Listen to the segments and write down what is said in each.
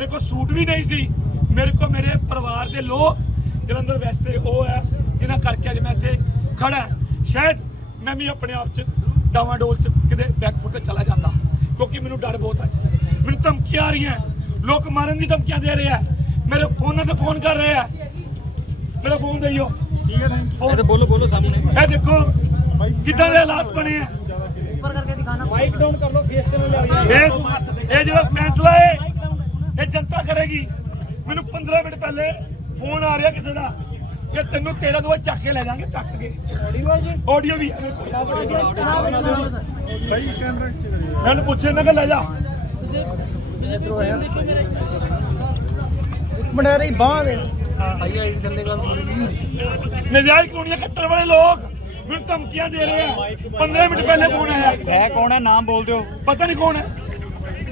ਮੇਰੇ ਕੋਲ ਸੂਟ ਵੀ ਨਹੀਂ ਸੀ। ਮੇਰੇ ਕੋਲ ਮੇਰੇ ਪਰਿਵਾਰ ਦੇ ਲੋਕ ਜਲੰਧਰ ਵੈਸਟ ਦੇ ਉਹ ਹੈ ਜਿਨ੍ਹਾਂ ਕਰਕੇ ਅੱਜ ਮੈਂ ਇੱਥੇ ਖੜਾ। ਸ਼ਾਇਦ ਮੈਂ ਵੀ ਆਪਣੇ ਆਪ 'ਚ ਡਾਵਾਡੋਲ 'ਚ ਕਿਤੇ ਬੈਕਫੁੱਟ ਤੇ ਚਲਾ ਜਾਂਦਾ ਕਿਉਂਕਿ ਮੈਨੂੰ ਡਰ ਬਹੁਤ ਹੈ ਮੈਨੂੰ ਧਮਕੀਆਂ ਆ ਰਹੀਆਂ। ਲੋਕ ਮਾਰਨ ਦੀ ਧਮਕੀਆਂ ਦੇ ਰਹੇ ਆ। ਮੇਰੇ ਫੋਨਾਂ ਤੇ ਫੋਨ ਕਰ ਰਹੇ ਆ। ਮੇਰਾ ਫੋਨ ਦਈਓ। ਠੀਕ ਹੈ ਇਹ ਤਾਂ ਬੋਲੋ ਬੋਲੋ ਸਾਹਮਣੇ। ਇਹ ਦੇਖੋ ਕਿੱਦਾਂ ਦੇ ਹਾਲਾਤ ਬਣੇ ਆ। ਮਾਈਕ ਡਾਊਨ ਕਰ ਲਓ ਫੇਸ ਤੇ ਨੂੰ ਲਿਆ ਇਹ ਇਹ ਜਿਹੜਾ ਫੈਸਲਾ ਹੈ ਇਹ ਜਨਤਾ ਕਰੇਗੀ। ਮੈਨੂੰ 15 ਮਿੰਟ ਪਹਿਲੇ ਫੋਨ ਆ ਰਿਹਾ ਕਿਸੇ ਦਾ ਕਿ ਤੈਨੂੰ ਤੇਰਾ ਦੋ ਚੱਕ ਕੇ ਲੈ ਜਾਾਂਗੇ ਚੱਕ ਕੇ। ਆਡੀਓ ਵੀ। ਮੈਨੂੰ ਪੁੱਛੇ ਮੈਂ ਕਿ ਲੈ ਜਾ। ਮਨੇਰੀ ਬਾਹ ਦੇ ਨਜਾਇਜ਼ ਕਲੋਨੀਆਂ ਕੱਟਣ ਵਾਲੇ ਲੋਕ ਮੈਨੂੰ ਧਮਕੀਆਂ ਦੇ ਰਹੇ ਆ। 15 ਮਿੰਟ ਪਹਿਲੇ ਫੋਨ ਆਇਆ। ਹੈ ਕੌਣ ਹੈ? ਨਾਮ ਬੋਲ ਦਿਓ। ਪਤਾ ਨਹੀਂ ਕੌਣ ਹੈ।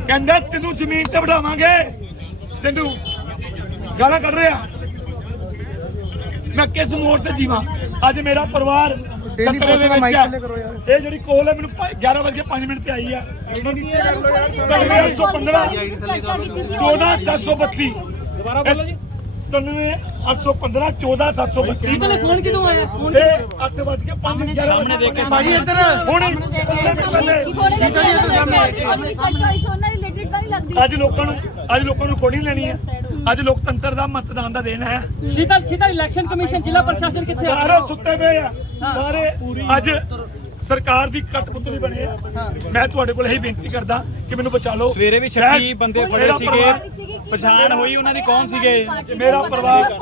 ਕਹਿੰਦਾ ਤੈਨੂੰ ਜ਼ਮੀਨ ਤੇ ਬਿਠਾਵਾਂਗੇ। ਤੈਨੂੰ ਗਾਲਾਂ ਕੱਢ ਰਿਹਾ। ਮੈਂ ਕਿਸ ਮੋੜ ਤੇ ਜੀਵਾਂ? ਅੱਜ ਮੇਰਾ ਪਰਿਵਾਰ ਖਤਰੇ ਦੇ ਵਿੱਚ ਆ। ਇਹ ਜਿਹੜੀ ਕੋਲ ਹੈ ਮੈਨੂੰ 11 ਵਜੇ 5 ਮਿੰਟ ਤੇ ਆਈ ਆ। 97815 14732 ਦੁਬਾਰਾ ਬੋਲੋ ਜੀ। 97815 14732 ਇਹਦੇ ਫੋਨ ਕਿਦੋਂ ਆਇਆ ਫੋਨ ਤੇ 8 ਵਜ ਕੇ 5 11 ਅੱਜ ਲੋਕਾਂ ਨੂੰ ਅੱਜ ਲੋਕਾਂ ਨੂੰ ਕੋਣੀ ਲੈਣੀ ਹੈ। ਅੱਜ ਲੋਕਤੰਤਰ ਦਾ ਮਤਦਾਨ ਦਾ ਦਿਨ ਹੈ। ਸ਼ੀਤਲ ਸ਼ੀਤਲ ਇਲੈਕਸ਼ਨ ਕਮਿਸ਼ਨ ਜ਼ਿਲ੍ਹਾ ਪ੍ਰਸ਼ਾਸਨ ਕਿੱਥੇ ਆ? ਸਾਰੇ ਸੁੱਤੇ ਪਏ ਆ। ਸਾਰੇ ਅੱਜ ਸਰਕਾਰ ਦੀ ਕਟਪੁਤਲੀ ਬਣੇ ਆ ਮੈਂ ਤੁਹਾਡੇ ਕੋਲ ਇਹੀ ਬੇਨਤੀ ਕਰਦਾ ਕਿ ਮੈਨੂੰ ਬਚਾ ਲਓ ਸਵੇਰੇ ਵੀ ਸ਼ਾਇਦ 36 ਬੰਦੇ ਫੜੇ ਮੇਰਾ ਸੀਗੇ। ਪਰਿਵਾਰ- ਪਛਾਣ ਹੋਈ ਉਹਨਾਂ ਦੀ ਕੌਣ ਸੀਗੇ? ਮੇਰਾ ਪਰਿਵਾਰ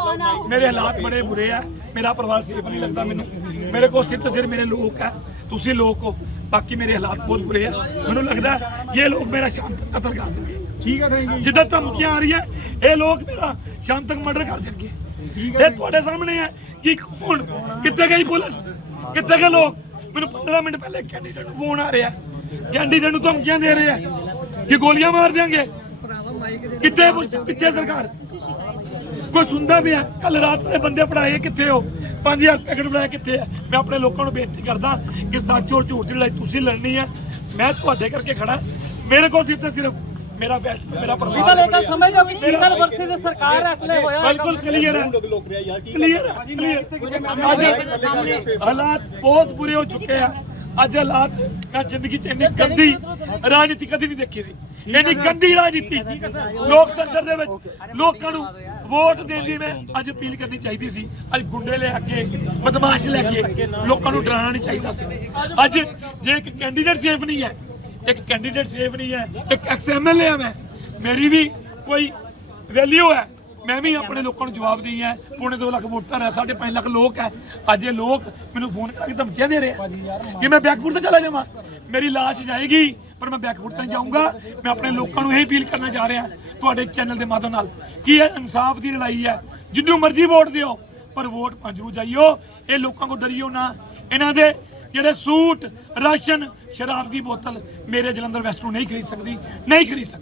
ਮੇਰੇ ਹਾਲਾਤ ਬੜੇ ਬੁਰੇ ਆ। ਮੇਰਾ ਪਰਿਵਾਰ ਸੇਫ ਨਹੀਂ ਲੱਗਦਾ ਮੈਨੂੰ। ਮੇਰੇ ਕੋਲ ਸਿੱਧ ਸਿਰ ਮੇਰੇ ਲੋਕ ਆ। ਤੁਸੀਂ ਲੋਕ ਹੋ। ਬਾਕੀ ਮੇਰੇ ਹਾਲਾਤ ਬਹੁਤ ਬੁਰੇ ਆ। ਮੈਨੂੰ ਲੱਗਦਾ ਇਹ ਲੋਕ ਮੇਰਾ ਸ਼ਾਂਤ ਕਤਲ ਕਰ ਦੇਣਗੇ। ਠੀਕ ਹੈ ਥੈਂਕ ਯੂ ਜਿੱਦਾਂ ਧਮਕੀਆਂ ਆ ਰਹੀਆਂ ਇਹ ਲੋਕ ਮੇਰਾ ਸ਼ਾਮ ਤੱਕ ਮਰਡਰ ਕਰ ਦੇਣਗੇ। ਇਹ ਤੁਹਾਡੇ ਸਾਹਮਣੇ ਹੈ ਕਿ ਕੌਣ? ਕਿੱਥੇ ਗਈ ਪੁਲਿਸ? ਕਿੱਥੇ ਗਏ ਲੋਕ? ਮੈਨੂੰ 15 ਮਿੰਟ ਪਹਿਲੇ ਕੈਂਡੀਡੇਟ ਨੂੰ ਫੋਨ ਆ ਰਿਹਾ। ਕੈਂਡੀਡੇਟ ਨੂੰ ਧਮਕੀਆਂ ਦੇ ਰਹੇ ਆ ਕਿ ਗੋਲੀਆਂ ਮਾਰ ਦਿਆਂਗੇ। ਕਿੱਥੇ ਕਿੱਥੇ ਸਰਕਾਰ? ਕੋਈ ਸੁਣਦਾ ਵੀ ਹੈ ਕੱਲ ਰਾਤ ਦੇ ਬੰਦੇ ਫੜਾਏ ਕਿੱਥੇ ਹੋ? 5000 ਪੈਕਟ ਫੜਾਏ ਕਿੱਥੇ ਹੈ ਮੈਂ ਆਪਣੇ ਲੋਕਾਂ ਨੂੰ ਬੇਨਤੀ ਕਰਦਾ ਕਿ ਸੱਚ ਔਰ ਝੂਠ ਦੀ ਲੜਾਈ ਤੁਸੀਂ ਲੜਨੀ ਹੈ ਮੈਂ ਤੁਹਾਡੇ ਕਰਕੇ ਖੜਾ। ਮੇਰੇ ਕੋਲ ਸਿਰਫ ਸਿਰਫ ਮੇਰਾ ਬੈਸਟ ਮੇਰਾ ਸ਼ੀਤਲ ਪਰਿਵਾਰ ਇਹ ਗੱਲ ਸਮਝਦੇ ਹੋ ਕਿ ਸ਼ੀਤਲ ਵਰਸਸ ਸਰਕਾਰ ਐਸਲੇ ਹੋਇਆ ਹੈ ਬਿਲਕੁਲ ਕਲੀਅਰ ਹੈ ਕਲੀਅਰ ਹੈ ਹਾਲਾਤ ਬਹੁਤ ਬੁਰੇ ਹੋ ਚੁੱਕੇ ਆ। ਅੱਜ ਹਾਲਾਤ ਮੈਂ ਜ਼ਿੰਦਗੀ 'ਚ ਇੰਨੀ ਗੰਦੀ ਰਾਜਨੀਤੀ ਕਦੀ ਨਹੀਂ ਦੇਖੀ ਸੀ। ਇੰਨੀ ਗੰਦੀ ਰਾਜਨੀਤੀ ਲੋਕਤੰਤਰ ਦੇ ਵਿੱਚ ਲੋਕਾਂ ਨੂੰ ਵੋਟ ਦੇਣ ਦੀ ਮੈਂ ਅੱਜ ਅਪੀਲ ਕਰਨੀ ਚਾਹੀਦੀ ਸੀ। ਅੱਜ ਗੁੰਡੇ ਲੈ ਕੇ, ਬਦਮਾਸ਼ ਲੈ ਕੇ ਲੋਕਾਂ ਨੂੰ ਡਰਾਉਣਾ ਨਹੀਂ ਚਾਹੀਦਾ ਸੀ। ਅੱਜ ਜੇ ਇੱਕ ਕੈਂਡੀਡੇਟ ਸੇਫ ਨਹੀਂ ਹੈ, ਇੱਕ ਕੈਂਡੀਡੇਟ ਸੇਫ ਨਹੀਂ ਹੈ, ਇੱਕ ਐਕਸ ਐਮਐਲਏ ਆ ਮੈਂ, ਮੇਰੀ ਵੀ ਕੋਈ ਵੈਲਿਊ ਹੈ। ਮੈਂ ਵੀ ਆਪਣੇ ਲੋਕਾਂ ਨੂੰ ਜਵਾਬ ਦੇਈ ਹੈ। ਪੌਣੇ 2 ਲੱਖ ਵੋਟਰ ਹੈ ਸਾਢੇ ਪੰਜ ਲੱਖ ਲੋਕ ਹੈ। ਅੱਜ ਇਹ ਲੋਕ ਮੈਨੂੰ ਫੋਨ ਕਰਕੇ ਧਮਕੀਆਂ ਦੇ ਰਹੇ ਆ। ਕਿ ਮੈਂ ਬੈਕਫੁੱਟ ਤੇ ਚਲਾ ਜਾਵਾਂ, ਮੇਰੀ ਲਾਸ਼ ਜਾਏਗੀ। ਪਰ ਮੈਂ ਬੈਕਫੁੱਟ ਤਾਂ ਨਹੀਂ ਜਾਊਂਗਾ। ਮੈਂ ਆਪਣੇ ਲੋਕਾਂ ਨੂੰ ਇਹ ਅਪੀਲ ਕਰਨਾ ਚਾਹ ਰਿਹਾ। ਤੁਹਾਡੇ ਚੈਨਲ ਦੇ ਮਾਧਿਅਮ ਨਾਲ। ਕਿ ਇਹ ਇਨਸਾਫ ਦੀ ਲੜਾਈ ਹੈ? ਜਿੰਨੂੰ ਮਰਜ਼ੀ ਵੋਟ ਦਿਓ, ਪਰ ਵੋਟ ਪੰਜ ਨੂੰ ਜਾਈਓ। ਇਹ ਲੋਕਾਂ ਕੋ ਡਰਿਓ ਨਾ। ਇਹਨਾਂ ਦੇ ਜਿਹੜੇ ਸੂਟ, ਰਾਸ਼ਨ, ਸ਼ਰਾਬ ਦੀ ਬੋਤਲ ਮੇਰੇ ਜਲੰਧਰ ਵੈਸਟ ਨੂੰ ਨਹੀਂ ਖਰੀਦ ਸਕਦੀ, ਨਹੀਂ ਖਰੀਦ ਸਕਦੀ।